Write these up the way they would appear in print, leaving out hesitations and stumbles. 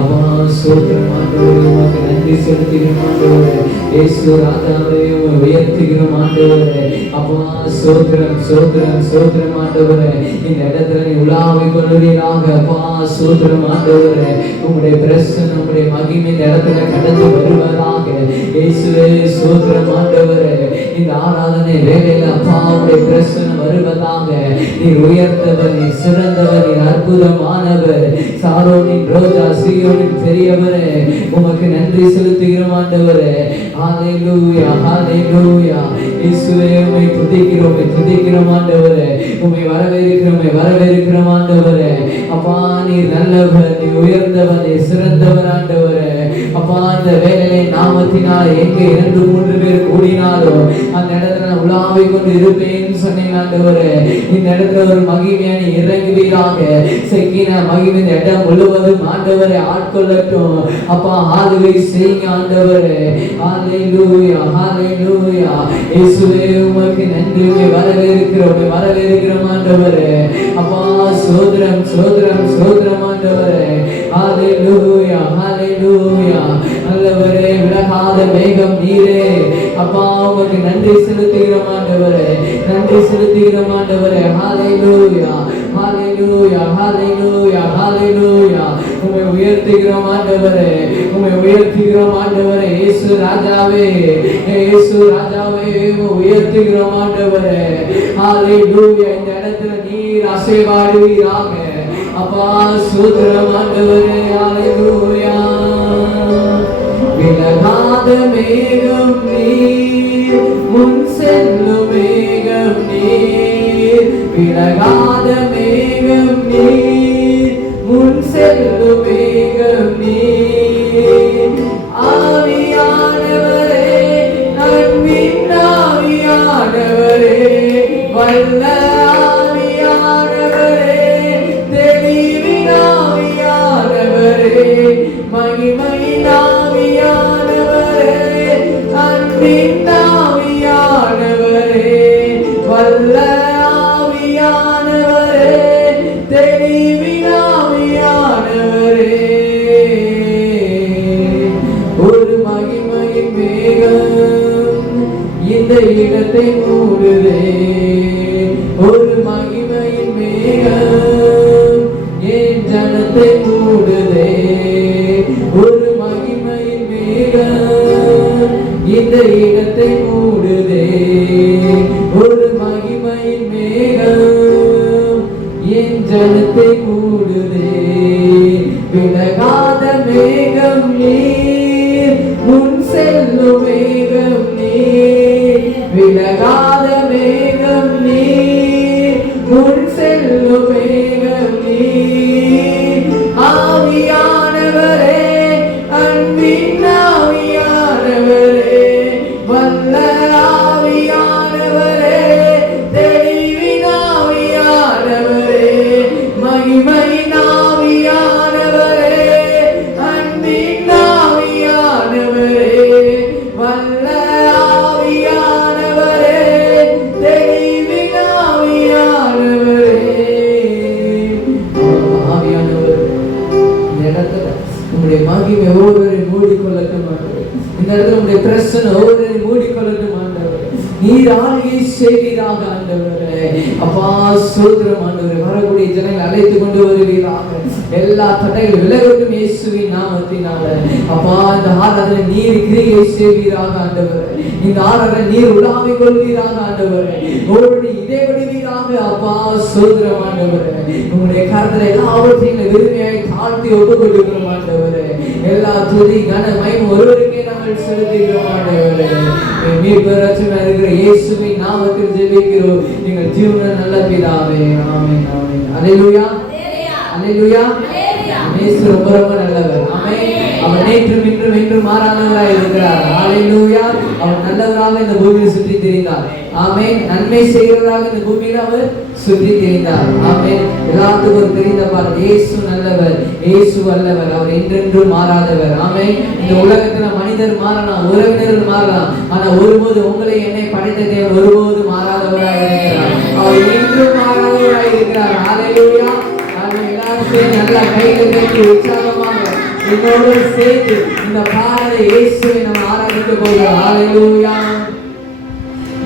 அப்பா ஸ்தோத்திரம் ஆண்டவரே, உமக்கு நன்றி செலுத்துகிறோம் ஆண்டவரே. இயேசு ராஜாவே உயர்த்துகிறோம் ஆண்டவரே. அப்பா ஸ்தோத்திரம் ஸ்தோத்திரம் ஸ்தோத்திரம் ஆண்டவரே. இந்த இடத்துல நீ உலாவிக் கொள்வீராக. அப்பா ஸ்தோத்திரம் ஆண்டவரே. உம்முடைய பிரசன்னம் உம்முடைய மகிமை இந்த இடத்துல கடந்து வருவதாக. இயேசுவே ஸ்தோத்திரம் ஆண்டவரே. இந்த ஆராதனை வேளையில அப்பா உம்முடைய பிரசன்னம் வருவதாக. நீர் உயர்ந்தவர், நீர் சிறந்தவர், நீர் அற்புதமானவர். சாரோனின் ரோஜா, சீயோனின் பெரியவரே, உமக்கு நன்றி செலுத்துகிறோம் ஆண்டவரே. ஹல்லேலூயா ஹல்லேலூயா. இயேசுவே உம்மை துதிக்கிறோம், உம்மை துதிக்கிறோம் ஆண்டவரே. உம்மை வரவேற்கிறோம், உம்மை வரவேற்கிறோம் ஆண்டவரே. அப்பா நீர் நல்லவர், நீர் உயர்ந்தவர், நீர் சிறந்தவர் ஆண்டவரே. அப்பா இந்த வேளையிலே நாமத்தினால் எங்கே 2-3 பேர் கூடினாலும் அந்த இடத்துல உலாவிக் கொண்டு இருப்பேன்னு சொன்னீங்க ஆண்டவரே. இந்த இடத்துல ஒரு மகிமையை நீ இறங்குவீராக. செக்கின மகிமை இந்த இடம் முழுவதும் ஆண்டவரை ஆட்கொள்ளட்டும். அப்பா ஆளுகை செய்யுங்க ஆண்டவரே. ஹல்லேலூயா ஹல்லேலூயா. இயேசுவே உமக்கு நன்றி, வரவேற்கிறோம் வரவேற்கிறோம் ஆண்டவரே. அப்பா ஸ்தோத்திரம் ஸ்தோத்திரம் ஸ்தோத்திரம் ஆண்டவரே. ஹல்லேலூயா ஹல்லேலூயா. நல்லவரே, விலகாத மேகம் நீரே. அப்பா உமக்கு நன்றி செலுத்துகிறோம் ஆண்டவரே, நன்றி செலுத்துகிறோம் ஆண்டவரே. ஹல்லேலூயா ஹல்லேலூயா ஹல்லேலூயா ஹல்லேலூயா. உம்மை உயர்த்துகிறோம் ஆண்டவரே, உம்மை உயர்த்துகிறோம் ஆண்டவரே. இயேசு ராஜாவே, இயேசு ராஜாவே, உயர்த்துகிறோம் ஆண்டவரே. ஹல்லேலூயா. இந்த இடத்துல நீர் அசைவாடுவீராக. அப்பா ஸ்தோத்திரம் ஆண்டவரே. ஹல்லேலூயா. விலகாத மேகம் நீர், முன் செல்லும் மேகம் நீர். விலகாத மேகம் நீர், முன் செல்லும் மேகம் நீர். ஆவியானவரே, அன்பின் ஆவியானவரே, வல்ல ஆவியானவரே, தெளிவின் ஆவியானவரே, மகிமையின் ஆவியானவரே, அன்பின் ஆவியானவரே, வல்ல ஆவியானவரே, தெளிவின் ஆவியானவரே. ஒரு மகிமையின் மேகம் இந்த இடத்தை மூடுதே. ஒரு மகிமையின் மேகம் என் ஜனத்தை மூடுதே. ஒரு மகிமையின் மேகம் இந்த இடத்தை மூடுதே. ஒரு மகிமையின் மேகம் என் ஜனத்தை மூடுதே. விலகாத மேகம் நீர், முன் செல்லும் மேகம் நீர். விலகாத மேகம் நீர், முன் செல்லும் மேகம் நீர். ஆவியானவரே, அன்பின் ஆவியானவரே, வல்ல ஆவியானவரே, தெளிவின் ஆவியானவரே, மகிமையின் ஆவியானவரே, அன்பின் ஆவியானவரே, வல்ல ஆவியானவரே, தெளிவின் ஆவியானவரே. ஆவியானவர் இந்த இடத்துல உங்களுடைய மகிமை ஒவ்வொருவரையும் மூடிக்கொள்ளட்டும் ஆண்டவரே. இந்த இடத்துல உங்களுடைய பிரசன்னம் ஒவ்வொருவரையும் மூடிக்கொள்ளட்டும் ஆண்டவரே. நீர் ஆளுகை செய்வீராக ஆண்டவரே. அப்பா ஸ்தோத்திரம் ஆண்டவரே. வரக்கூடிய ஜனங்களை அழைத்து கொண்டு வருவீராக. எல்லா தடைகள் விலகட்டும் இயேசுவின் நாமத்தினால. அப்பா இந்த ஆராதனை நீர் கிரியை செய்வீராக ஆண்டவரே. இந்த ஆராதனை நீர் உலாவிக் கொள்வீராக ஆண்டவரே. ஒவ்வொரு இதே விடுவீராக. அப்பா ஸ்தோத்திரம் ஆண்டவரே. உங்களுடைய கரத்தில் எல்லாவற்றையும் விரும்பியாய் தாழ்த்தி ஒப்புக் கொடுக்கிறோம் ஆண்டவரே. எல்லா துதி கன மகிமை ஒருவருக்கே நாங்கள் செலுத்துகிறோம் ஆண்டவரே. மீட்பர் ரட்சகராக இருக்கிற இயேசுவின் நாமத்தில் ஜெபிக்கிறோம் எங்கள் ஜீவன நல்ல பிதாவே. ஆமென் ஆமென். அல்லேலூயா அல்லேலூயா. இயேசு ரொம்ப ரொம்ப நல்லவர். ஆமென். அவர் நேற்றும் இன்றும் என்றும் மாறாதவராய் இருக்கிறார். அல்லேலூயா. அவர் நல்லவராக இந்த பூமியில் சுற்றி திரிந்தார். ஆமென். நன்மை செய்கிறவராக இந்த பூமியில் அவர் சுற்றி திரிந்தார். ஆமென். எல்லாத்துக்கும் தெரிந்த பாருங்க, இயேசு நல்லவர், இயேசு வல்லவர், அவர் என்றென்றும் மாறாதவர். ஆமென். இந்த உலகத்துல மனிதர் மாறலாம், உறவினர்கள் மாறலாம், ஆனா ஒருபோது உங்களை என்னை படைத்த தேவன் ஒருபோது மாறாதவராக இருக்கிறார். அவர் என்றும் மாறாதவராக இருக்கிறார். அல்லேலூயா. எல்லாரும் நல்லா கைகள் கட்டி உற்சாகமாக என்னோடு சேர்த்து இந்த பாடலை இயேசுவை நாம் ஆராதிக்க போகிறோம். ஹalleluya.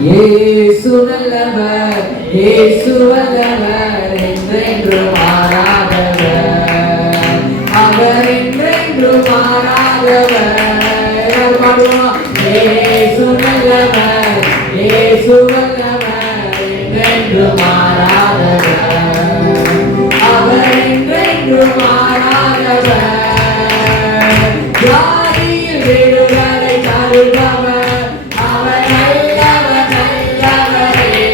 இயேசு நல்லவர், இயேசு வல்லவர், என்றென்றும் மாறாதவர், அவர் என்றென்றும் மாறாதவர். பாடுவோம். இயேசு நல்லவர், இயேசு வல்லவர், என்றென்றும் மாறாதவர், அவர் என்றென்றும் மாறாதவர். ஜாதியில் விடுதலை தருபவர், அவர் நல்லவர் நல்லவரே.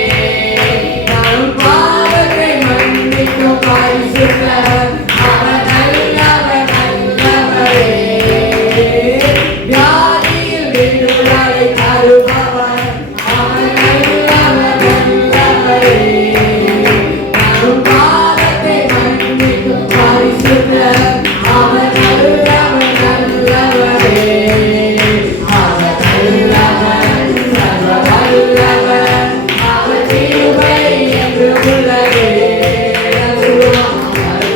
நம் பாவத்தை மன்னிக்கும் பரிசுத்தர், அவர் நல்லவர் நல்லவரே. ஜாதியில் விடுதலை தருபவர், அவர் நல்லவர் நல்லவரே. நம் பாவத்தை மன்னிக்கும் பரிசுத்தர், அவர் நல்லவர் நல்லவரே. அவர் நல்லவர் சர்வ வல்லவர், அவர் கிருபை என்றும் உள்ளதே.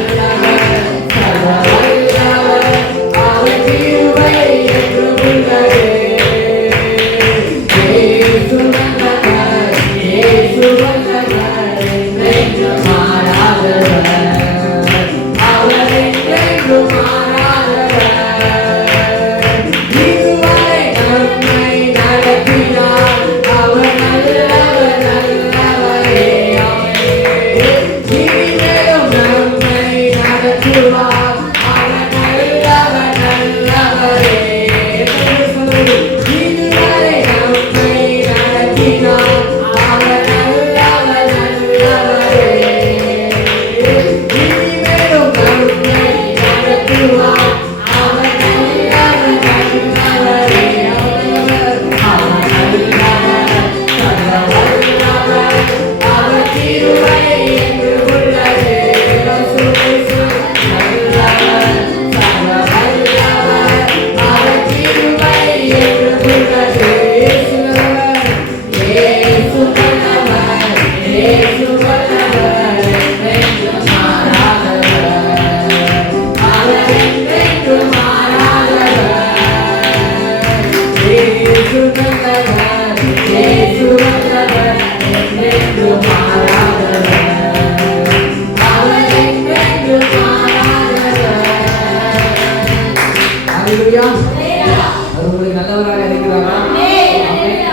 நல்லவர் சர்வ வல்லவர், அவர் கிருபை என்றும் உள்ளதே. இயேசு நல்லவர், இயேசு வல்லவர், என்றென்றும் மாறாதவர், அவர் என்றென்றும் மாறாதவர். இதுவரை நம்மை நடத்தினார், அவர் நல்லவர் நல்லவரே. இனிமேலும் நம்மை நடத்துவார், அவர் நல்லவர் நல்லவரே. இதுவரை நம்மை நடத்தினார், அவர் நல்லவர் நல்லவரே. இனிமேலும் நம்மை நடத்துவார், அவர் நல்லவர் நல்லவரே. அவர் நல்லவர் சர்வ வல்லவர், அவர் கிருபை என்றும் உள்ளதே. நல்லவர் சர்வ வல்லவர், அவர் கிருபை என்றும் உள்ளதே. இயேசு நல்லவர், இயேசு வல்லவர், என்றென்றும் மாறாதவர், அவர் என்றென்றும் மாறாதவர். இயேசு நல்லவர், இயேசு வல்லவர், என்றென்றும் மாறாதவர், அவர் என்றென்றும் மாறாதவர். ஹalleluya. அவர் உங்களுக்கு நல்லவராக இருக்கிறாரா? ஆமென்.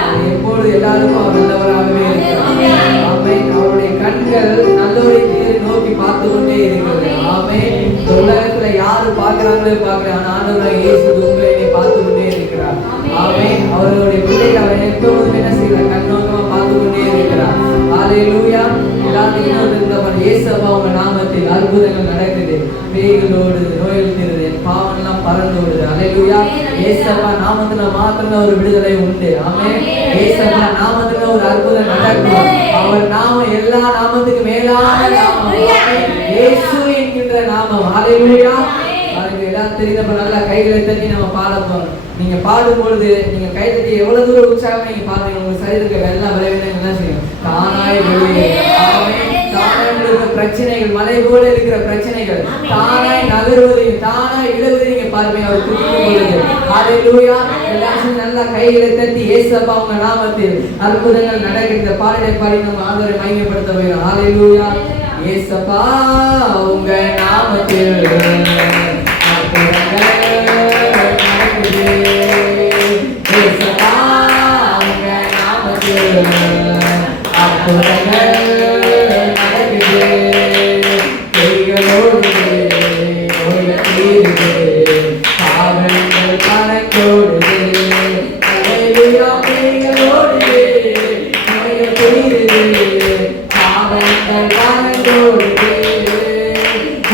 அவர் எப்பொழுது எல்லாருக்கும் அவர் நல்லவராகவே இருக்கிறார். ஆமென். அவருடைய கண்கள் நல்லவரை நோக்கி பார்த்து கொண்டே இருக்கிறது. ஆமென். இந்த உலகத்துல யாரு பார்க்கிறாங்களோ பார்க்கிறேன், ஆனால் ஆண்டவராகிய இயேசு உங்களை பார்த்து கொண்டே இருக்கிறார். ஆமென். அவர்களுடைய பிள்ளைகள் அவர் எப்பொழுதும் என்ன செய்கிறார்? கண்ணோக்கமா பார்த்து கொண்டே இருக்கிறார். ஹalleluya. எல்லாத்தையும் இருந்தவர் இயேசுவா உங்க நாமத்தில் அற்புதங்கள் நடக்குது. பேய்களோடு நோய்கள் தீருது, பாவம்லாம் பறந்தோடுது. ஹalleluya. இயேசுவா நாமத்துல மாத்திரம் ஒரு விடுதலை உண்டு. ஆமென். இயேசுவா நாமத்துல ஒரு அற்புதம் நடக்கும். அவர் நாமம் எல்லா நாமத்துக்கு மேலான நாமம். ஆமென். இயேசு என்கின்ற நாமம். ஹalleluya. அதுக்கு எல்லாம் தெரிந்தப்ப நல்லா கைகளை தட்டி நம்ம பாட போறோம். நீங்க பாடும்பொழுது நீங்க கை தட்டி எவ்வளவு தூரம் உற்சாகமா நீங்க பாடுறீங்க, உங்க சரீரத்துக்கு எல்லா விளைவினையும் என்ன செய்யும்? தானாய் வெளியே. தானாய் இருக்கிற பிரச்சனைகள், மலை போல இருக்கிற பிரச்சனைகள் தானாய் நகருவதையும் தானாய் விழுவதையும் நீங்க பாருங்க. அவர் துதிக்கும் பொழுது ஹalleluya. எல்லாரும் நல்லா கைகளை தட்டி இயேசுப்பா உங்க நாமத்தில் அற்புதங்கள் நடக்கிற பாடலை பாடி நம்ம ஆண்டவரை மகிமைப்படுத்த போகிறோம். ஹalleluya. இயேசுப்பா உங்க நாமத்தில் அற்புதங்கள் நடக்குது. இயேசுப்பா உங்க நாமத்தில் அற்புதங்கள் நடக்குது. கைகளோடு நோய்கள் தீருது, பாவங்கள் பறந்தோடுது. ஹalleluya. கைகளோடு நோய்கள் தீருது, பாவங்கள் பறந்தோடுது.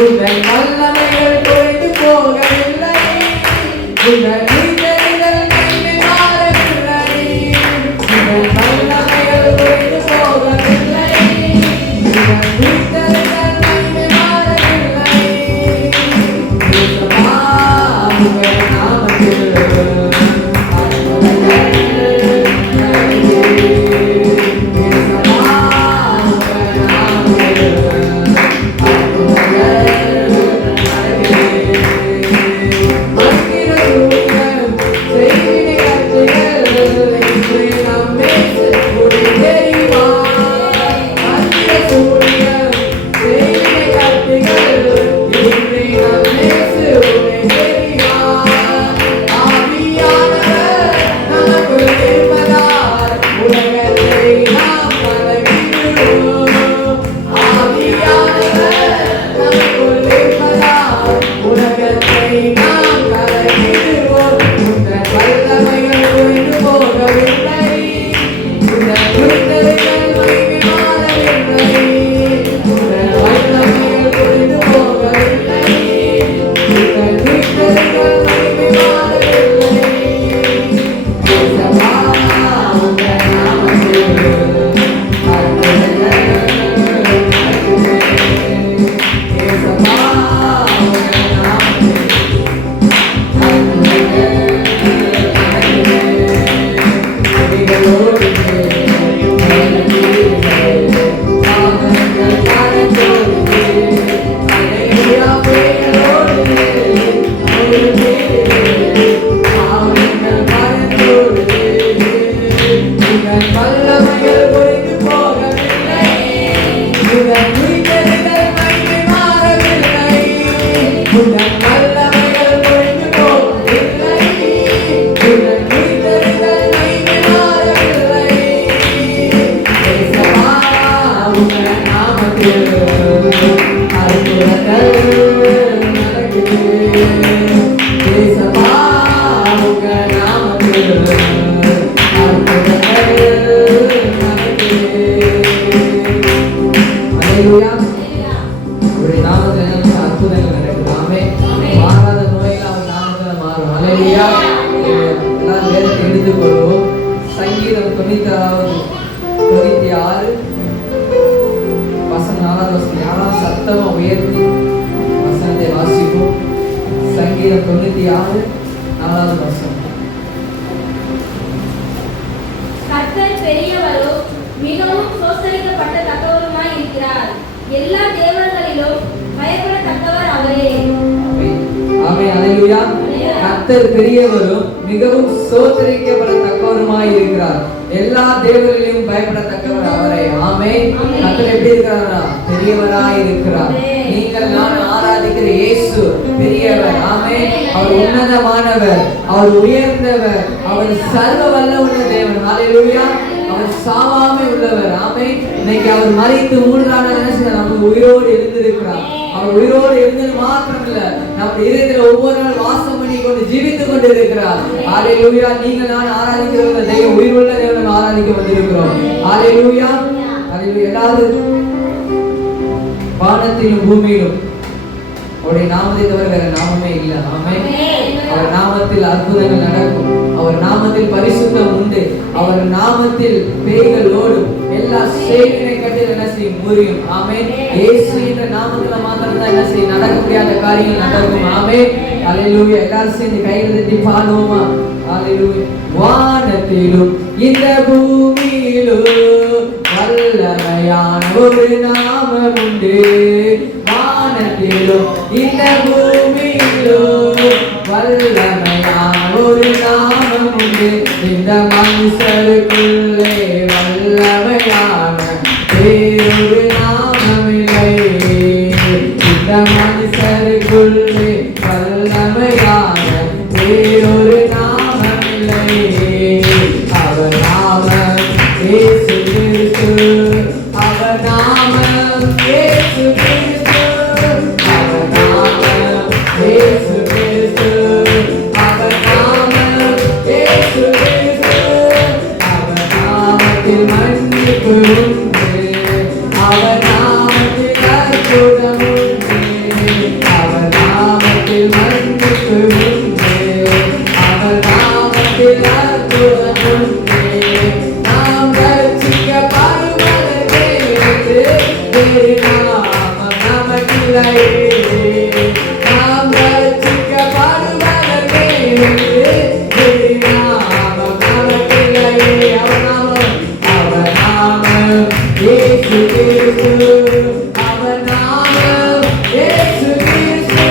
உங்கள் வல்லமைகள் குறைந்து போகவில்லை, உங்கள் நீதிகள் கைது மாறவில்லை. உங்கள் வல்லமைகள் குறைந்து போகவில்லை, உங்கள் நீதிகள் கைது மாறவில்லை. இயேசுவா சங்கீதம் 96 4வது வசனம். கர்த்தர் பெரியவரோ மிகவும் சோத்தரிக்கப்படத்தக்கவருமாய் இருக்கிறார். எல்லா தேவர்களிலும் பயப்படத்தக்கவர் அவரே. ஆமென். அல்லேலூயா. கர்த்தர் பெரியவரும் மிகவும் சோத்தரிக்கப்படத்தக்கவருமாய் இருக்கிறார். எல்லா தேவர்களிலும் பயப்படத்தக்கவர் அவரே. ஆமென். கர்த்தர் எப்படி இருக்கிறாரா? பெரியவராய் இருக்கிறார். நீங்கள் நான் ஆராதிக்கிற இயேசு பெரியவர். ஆமென். அவர் உன்னதமானவர், அவர் உயர்ந்தவர், அவர் சர்வ வல்லமுள்ள தேவன். அல்லேலூயா. அவர் சாவாமை உள்ளவர். ஆமென். இன்னைக்கு அவர் மரித்து 3ஆம் நாள் என்ன செய்தார்? நம்ம உயிரோடு எழுந்திருக்கிறார். அவர் உயிரோடு எழுந்தது மாத்திரம் இல்ல, நம்ம இதயத்துல ஒவ்வொரு நாள் வாசம் பண்ணி கொண்டு ஜீவித்துக் கொண்டு இருக்கிறார். அல்லேலூயா. நீங்கள் நான் ஆராதிக்கிற தெய்வம் உயிருள்ள தேவனை ஆராதிக்க வந்திருக்கிறோம். அல்லேலூயா. அல்லேலூயா. எல்லாரும் வானத்திலும் பூமியிலும் அவருடைய நாமத்தை தவிர வேற நாமமே இல்லை. ஆமென். அவர் நாமத்தில் அற்புதங்கள் நடக்கும். அவர் நாமத்தில் பரிசுத்தம் உண்டு. அவர் நாமத்தில் பேய்கள் ஓடும். எல்லா சேனையை கட்டில் என்ன செய்யும்? முறியும். ஆமென். இயேசு என்ற நாமத்துல மாத்திரம் தான் என்ன செய்யும்? நடக்க முடியாத காரியங்கள் நடக்கும். ஆமென். அல்லேலூயா. எல்லாரும் சேர்ந்து கைகளை தட்டி பாடுவோமா? அல்லேலூயா. வானத்திலும் இந்த பூமியிலும் வல்லமையான ஒரு நாமம் உண்டு. வானத்திலும் இந்த பூமியிலும் வல்லமையான ஒரு நாமம் உண்டு. இந்த மனுஷருக்குள்ளே வல்லமையான வேறொரு நாமமில்லை. இந்த மனுஷருக்குள்ளே வல்லமையான வேறொரு நாமமில்லை. அவர் நாமம் இயேசு கிறிஸ்து. அவர் நாமம் இயேசு கிறிஸ்து. அவர் நாமம் இயேசு கிறிஸ்து. அவர் நாமம் இயேசு கிறிஸ்து. அவர் நாமத்தில் மன்னிப்பு உண்டு. அவர் நாமத்தில் அற்புதம் உண்டு. அவர் நாமத்தில் மன்னிப்பு உண்டு. அவர் நாமத்தில் அற்புதம் உண்டு. நாம் ரட்சிக்கப்படுவதற்கு வேறு நாமம் நமக்கில்லை. நாம் ரட்சிக்கப்படுவதற்கு வேறு நாமம் நமக்கில்லை. அவர் நாமம் இயேசு கிறிஸ்து. அவர் நாமம் இயேசு கிறிஸ்து.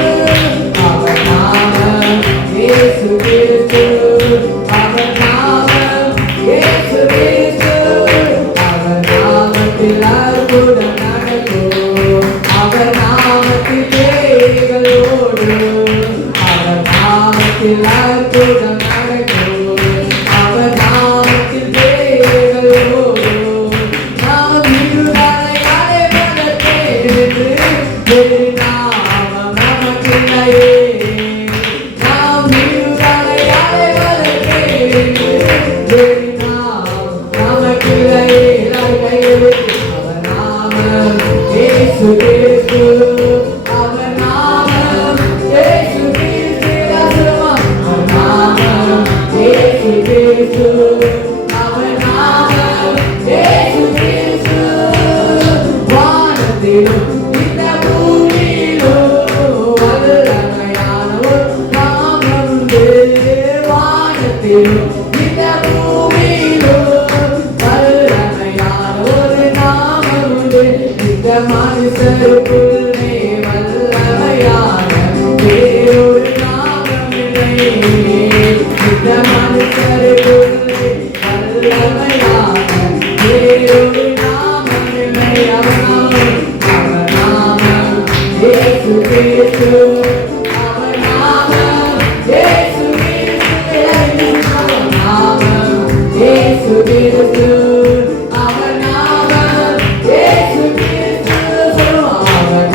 அவர் நாமம் இயேசு கிறிஸ்து. அவர் நாமம் இயேசு கிறிஸ்து. அவர் நாமத்தில் அற்புதம் நடக்கும். அவர் நாமத்தில் பேய்கள் ஓடும். அவர் நாமத்தில் அற்புதம் நடக்கும். அவர் நாமத்தில் பேய்கள் ஓடும். நாம் இருவரை அடைவதற்கு வேறு நாமம் நமக்கில்லையே. நாம் இருவரை அடைவதற்கு வேறு நாமம் நமக்கில்லையே. அவர் நாமம் இயேசு கிறிஸ்து. அவர் நாமம் இயேசு கிறிஸ்து. அவர் நாமம் இயேசு கிறிஸ்து. அவர் நாமம் இயேசு கிறிஸ்து. வானத்திலும் இந்த பூமியிலும் வல்லமையான ஒரு நாமம் உண்டு. வானத்திலும் இந்த பூமியிலும் வல்லமையான ஒரு நாமம் உண்டு. இந்த மனுஷருக்குள்ளே வல்லமையான வேறொரு நாமமில்லை. இந்த மனுஷருக்குள்ளே வல்லமையான வேறொரு நாமமில்லை. அவர் நாமம் இயேசு கிறிஸ்து. அவர் நாமம் இயேசு கிறிஸ்து. அவர் நாமம் இயேசு கிறிஸ்து. அவர் நாமம் இயேசு கிறிஸ்து. அவர்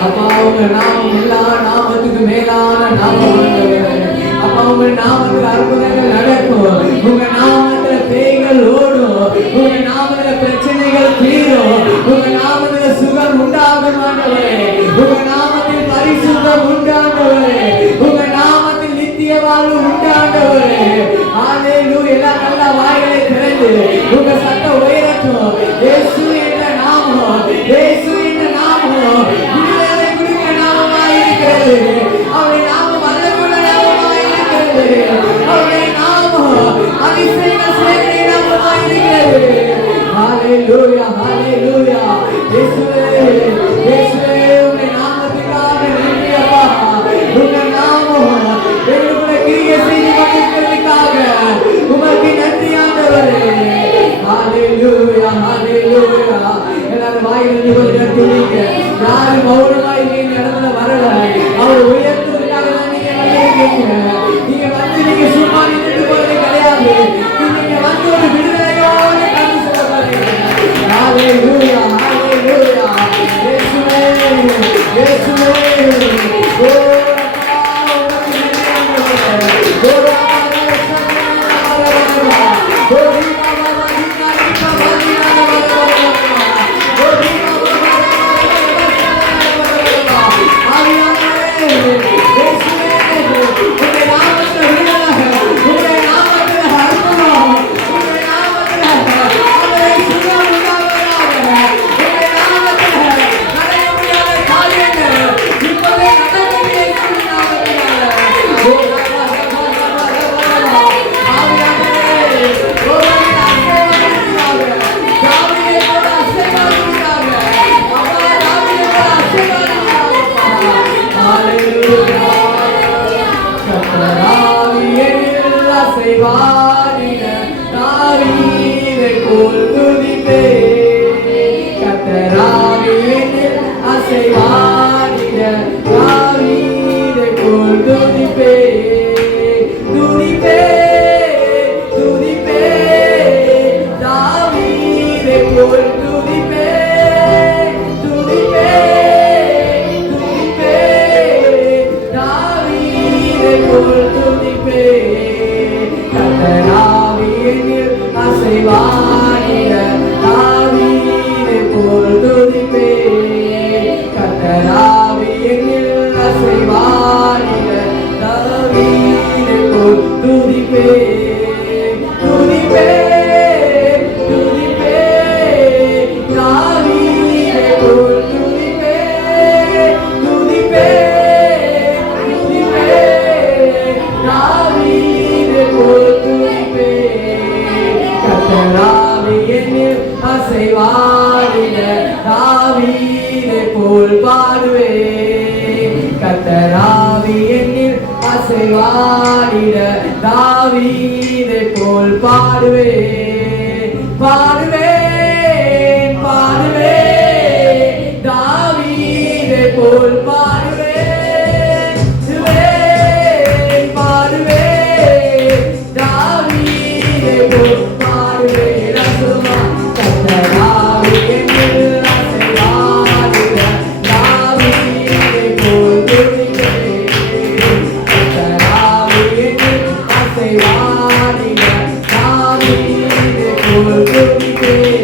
அப்பா உங்க நாமம் எல்லா நாமத்துக்கு மேலான நாமம் அப்பா உங்க நாமத்தில் அற்புதங்கள் நடக்கும் உங்க நாமத்துல பேய்கள் ஓடும் உங்க நாமத்துல பிரச்சனைகள் தீரும் உங்க நாமத்துல சுகம் உண்டாகும் ஆண்டவரே உங்க நாமத்தில் பரிசுத்தம் உண்டாண்டவரே உங்க நாமத்தில் நித்திய வாழ்வு உண்டாண்டவரே ஹalleluya எல்லா நல்ல வாய்களை திறந்து உங்க சத்தம் உயரட்டும் இயேசு என்ற நாமம் இயேசு என்ற நாமம் விடுதலை கொடுக்கிற நாமமாய் இருக்கிறது அவருடைய நாமம் வல்லமையுள்ள நாமமாய் இருக்கிறது அவருடைய நாமம் அதிசயங்கள் செய்கிற நாமமாய் இருக்கிறது ஹalleluya ஹalleluya இயேசுவே இயேசுவே உம்முடைய நாமத்துக்காக நன்றி அப்பா உங்க நாமம் எங்களுக்குள்ள கிரியை செய்து கொண்டிருக்கிறதுக்காக உமக்கு நன்றி ஆண்டவரே ஹalleluya ஹalleluya எல்லாரும் வாயிலிருந்து கொஞ்சம் துதிங்க யாரும் மௌனமாய் இந்த இடத்துல வரல அவர் உயர்த்துவதற்காக தான் நீங்க வந்திருக்கீங்க நீங்க வந்து நீங்க சும்மா நின்றுட்டு போறது கிடையாது நீங்க வந்து ஒரு விடுதலையோட கண்டு சொல்ல போறீங்க ஹalleluya ஹalleluya இயேசுவே இயேசுவே ஓ தாவீதை போல் பாடுவேன் பாடுவேன் பாடுவேன் தாவீதை போல் பாடுவேன் பாடுவேன் தாவீதை போல் பாடுவேன் கர்த்தராவே என்னில் அசைவாடிட தாவீதை போல் துதிப்பேன் கர்த்தராவே என்னில் அசைவாடிட தாவீதை போல் துதிப்பேன்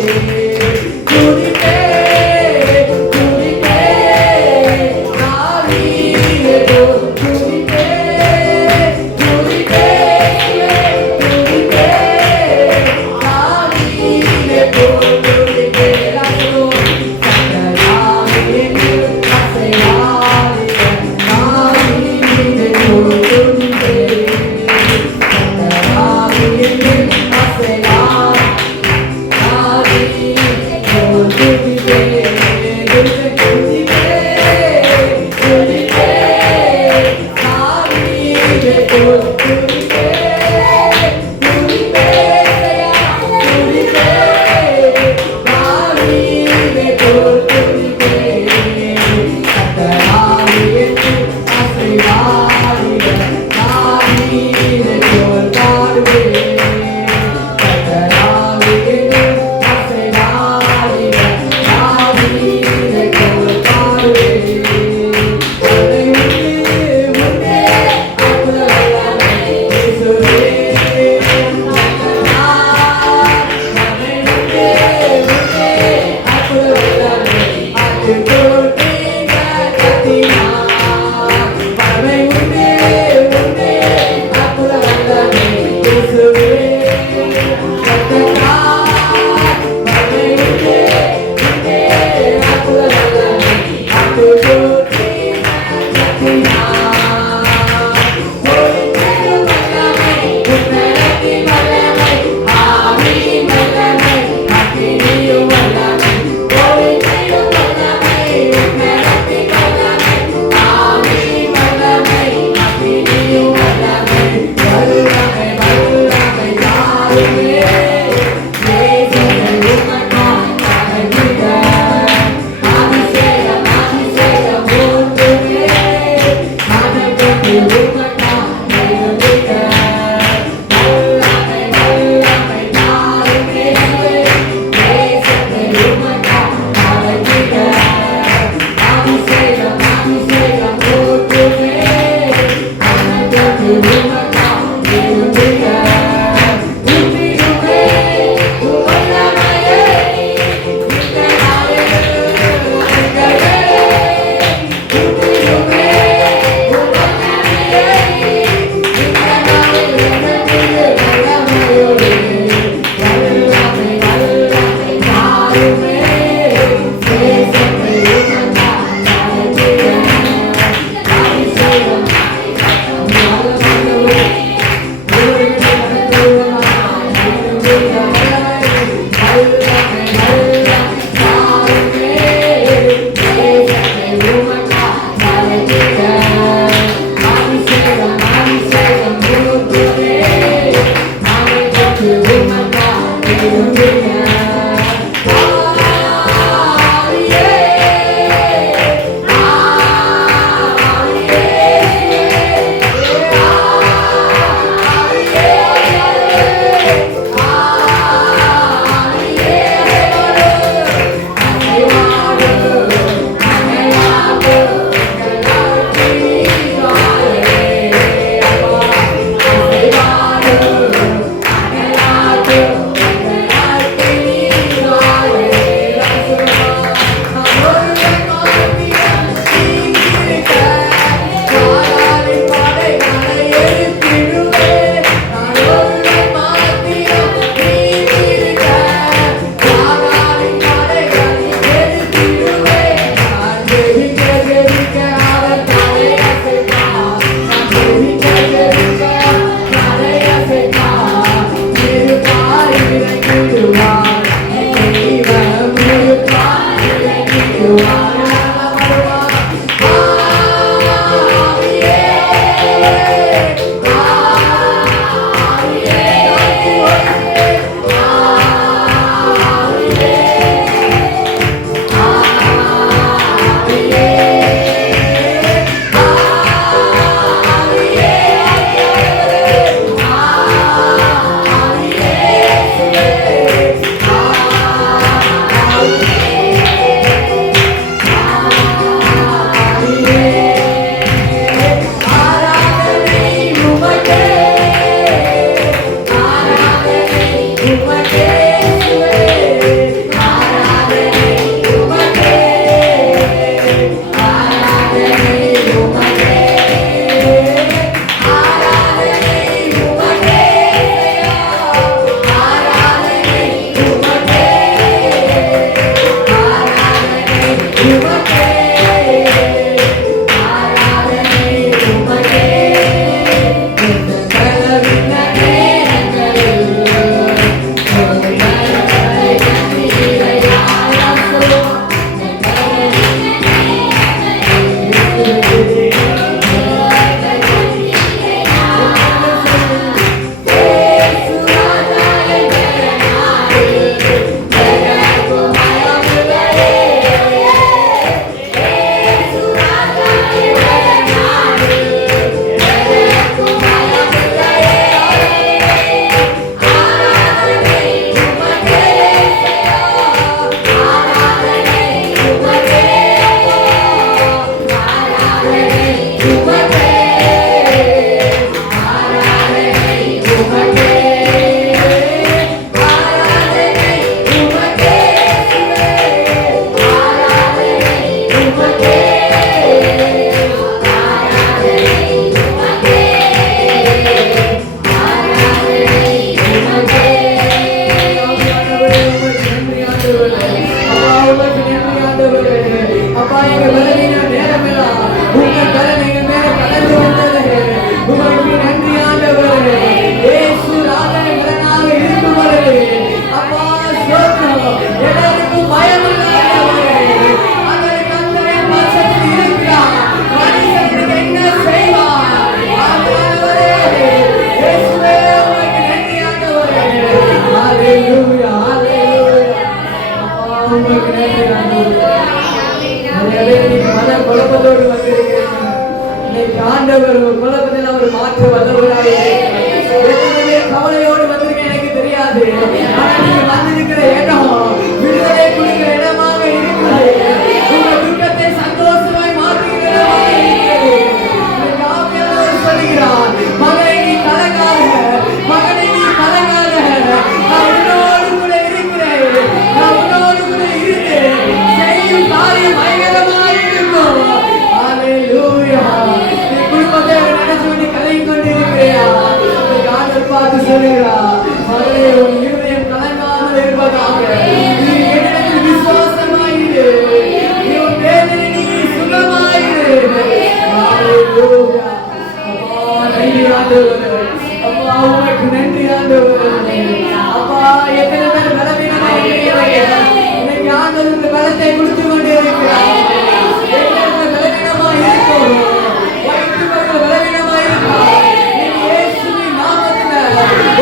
உமக்கு நன்றி ஆண்டவரே. அப்பா எங்க பலவீன நேரமெல்லாம் உங்க பலன் எங்க மேல கடந்து வந்தது. உமக்கு நன்றி ஆண்டவரே. இயேசு ராஜனை பலனாக இருக்கும் பொழுது அப்பா ஸ்தோத்திரம். எல்லாருக்கும் பயம் இல்லை ஆண்டவரே. அவர் கர்த்தரின் பட்சத்தில் இருக்கிறார். மனுஷனுக்கு என்ன செய்வார்? ஆண்டவரே இயேசுவே உமக்கு நன்றி ஆண்டவரே. ஹalleluya ஹalleluya. அப்பா உமக்கு நன்றி ஆண்டவரே. நீங்க மன குழப்பத்தோடு வந்திருக்கிறீங்க. இன்னைக்கு ஆண்டவர் குழப்பத்தில் அவர் மாற்ற வல்லவராக இருக்கிறார். கவலையோடு வந்திருக்கேன் எனக்கு தெரியாது. ஆனா நீங்க வந்திருக்கிற இடம் விடுதலை கொடுக்கிற இடமாக இருக்கிறது. உங்க துக்கத்தை சந்தோஷமாய் மாற்றுகிற இடமாக இருக்கிறது. ஆவியானவர் சொல்லுகிறார், மகனை நீ கலங்காத, மகனை நீ கலங்காத, நான் உன்னோடு கூட இருக்கிறேன். நான் உன்னோடு கூட இருந்து செய்யும் காரியம் பயங்கரமாக இருக்கும். ஹalleluya. நீ குடும்பத்தை நினைச்சு நீ கலங்கி கொண்டிருக்கிறியா? ஆண்டவர் பார்த்து சொல்லுகிறார், மகளே உன் இருதயம் கலங்காமல் இருப்பதாக. நீ என்னிடத்தில் விசுவாசமாயிரு. நீ உன் வேதனை நீ சுகமாயிரு. ஹalleluya. அப்பா நன்றி ஆண்டவரே. அப்பா உமக்கு நன்றி ஆண்டவரே. அப்பா எத்தனை பேர் பலவீனமாக இருக்கிறீங்க. இன்னைக்கு ஆண்டவர் இந்த பலத்தை கொடுத்து கொண்டே இருக்கிறார். எத்தனை பலவீனமாக இருக்கும். வயிற்று பலவீனமாக இருக்கும். இயேசுவின் நாமத்தில்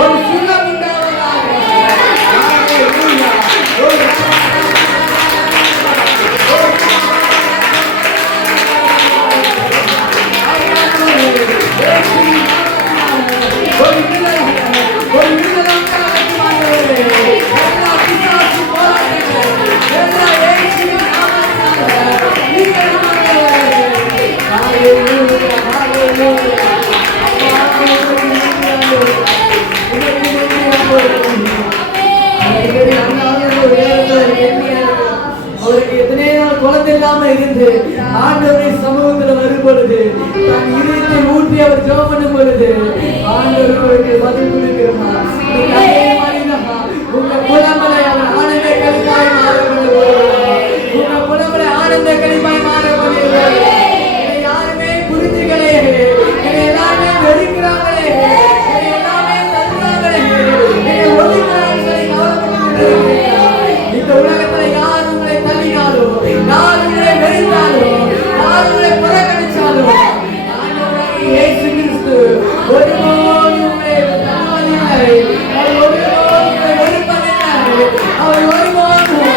ஒரு சுகம் உண்டாவதாக. ஹalleluya. அவருக்கு எத்தனை நாள் குழந்தை இல்லாம இருந்து ஆண்டவரை சமூகத்துல வரும் பொழுது தன் இதயத்தை ஊற்றி அவர் ஜெபம் பண்ணும் பொழுது ஆண்டவருக்கு பதில் கொடுக்கிறார். உங்க புலம்பலை அவர் ஆனந்த கழிப்பாய் மாறப்படுவார். உங்க புலம்பலை ஆனந்த கழிப்பாய் மாறப்படுவார். யாருமே புரிஞ்சுக்கலையே, எல்லாருமே வெறுக்கிறாங்களே, எல்லாமே தருவாங்களே, ஒதுக்கிறாங்களே, கவலைப்பட்டு இந்த உலகத்துல யார் உங்களை தள்ளினாலும், யார் உங்களை வெறுத்தாலும், யார் உங்களை புறக்கணிச்சாலும் ஆண்டவராகிய இயேசு கிறிஸ்து ஒருபோதும் உங்களை தள்ளுவதில்லை. அவர் ஒருபோதும் உங்களை வெறுப்பதில்லை. அவர் ஒருபோதும்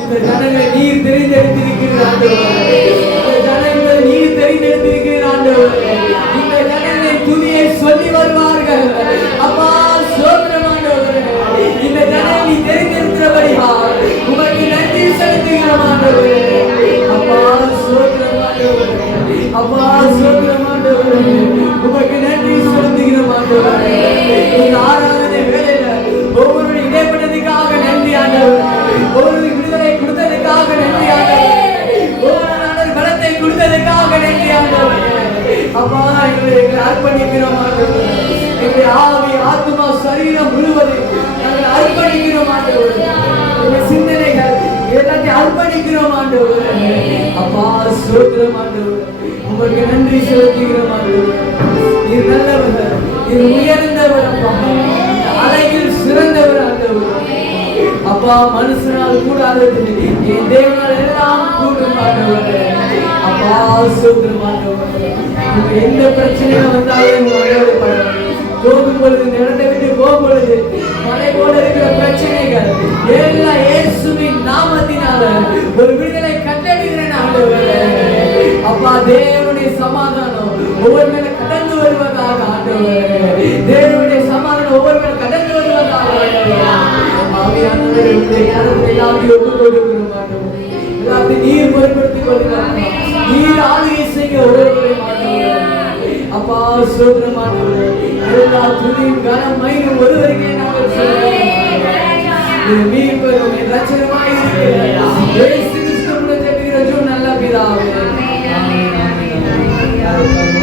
இந்த ஜனங்களை நீர் தெரிந்தெடுத்திருக்கிற ஆண்டவரே. இந்த ஜனங்களை நீர் தெரிந்தெடுத்திருக்கிற ஆண்டவரே. இந்த ஜனங்களை துதியை சொல்லி வருவார்கள். அப்பா ஸ்தோத்திரம் ஆண்டவரே. இந்த ஜனங்களை நீ தெரிந்தெடுக்கிறபடியால் உமக்கு நன்றி செலுத்துகிறோம் ஆண்டவரே. அப்பா ஸ்தோத்திரம் ஆண்டவரே. அப்பா ஸ்தோத்திரம் ஆண்டவரே. உமக்கு நன்றி செலுத்துகிறோம் ஆண்டவரே. இந்த ஆராதனை வேளையில ஒவ்வொரு இடைப்பட்டதுக்காக நன்றி ஆண்டவரே. ஒவ்வொரு விடுதலை கொடுத்ததுக்காக நன்றி ஆண்டவரே. ஒவ்வொரு பலத்தை கொடுத்ததுக்காக நன்றி ஆண்டவரே. அப்பா எங்களை அர்ப்பணிக்கிறோம் ஆண்டவரே. எங்களை ஆவி ஆத்மா சரீரம் முழுவதும் நாங்கள் அர்ப்பணிக்கிறோம் ஆண்டவரே. எங்கள் சிந்தனைகள் எல்லாத்தையும் அர்ப்பணிக்கிறோம் ஆண்டவரே. அப்பா ஸ்தோத்திரம் ஆண்டவரே. உங்களுக்கு நன்றி செலுத்துகிறோம் ஆண்டவரே. நீர் நல்லவர், நீர் உயர்ந்தவர். அப்பா அழகில் சிறந்தவர் ஆண்டவரே. அப்பா மனுஷனால் கூடாதது என் தேவனால் எல்லாம் கூடும் ஆண்டவரே. அப்பா ஸ்தோத்திரம் ஆண்டவரே. எந்த பிரச்சனையும் வந்தாலும் போகும் பொழுது, இந்த இடத்தை விட்டு போகும் பொழுது மலை போல இருக்கிற பிரச்சனைகள் எல்லாம் இயேசுவின் நாமத்தினால ஒரு விடுதலை கட்டளைகிறேன் ஆண்டவரே. அப்பா தேவனுடைய சமாதானம் ஒவ்வொரு மேல கடந்து வருவதாக ஆண்டவரே. தேவனுடைய சமாதானம் ஒவ்வொரு மேல கடந்து வருவதாக ஆவியானவரே. உங்களுடைய ஞானத்தை எல்லாத்தையும் ஒப்புக் கொடுக்கிறோம் ஆண்டவரே. எல்லாத்தையும் நீர் பொருட்படுத்திக் கொள்ளுங்க. நீர் ஆளுகை செய்ய ஒருவரை ஆண்டவரே. அப்பா ஸ்தோத்திரம் ஆண்டவரே. எல்லா துதியும் கனம் மகிமையும் ஒருவருக்கே நாங்கள் செலுத்துகிறோம். மீட்பரும் ரட்சகருமாய் இருக்கிற இயேசு கிறிஸ்துவின் ஜெபிக்கிறோம் நல்ல பிதாவே. ஆமென். ஆமென்.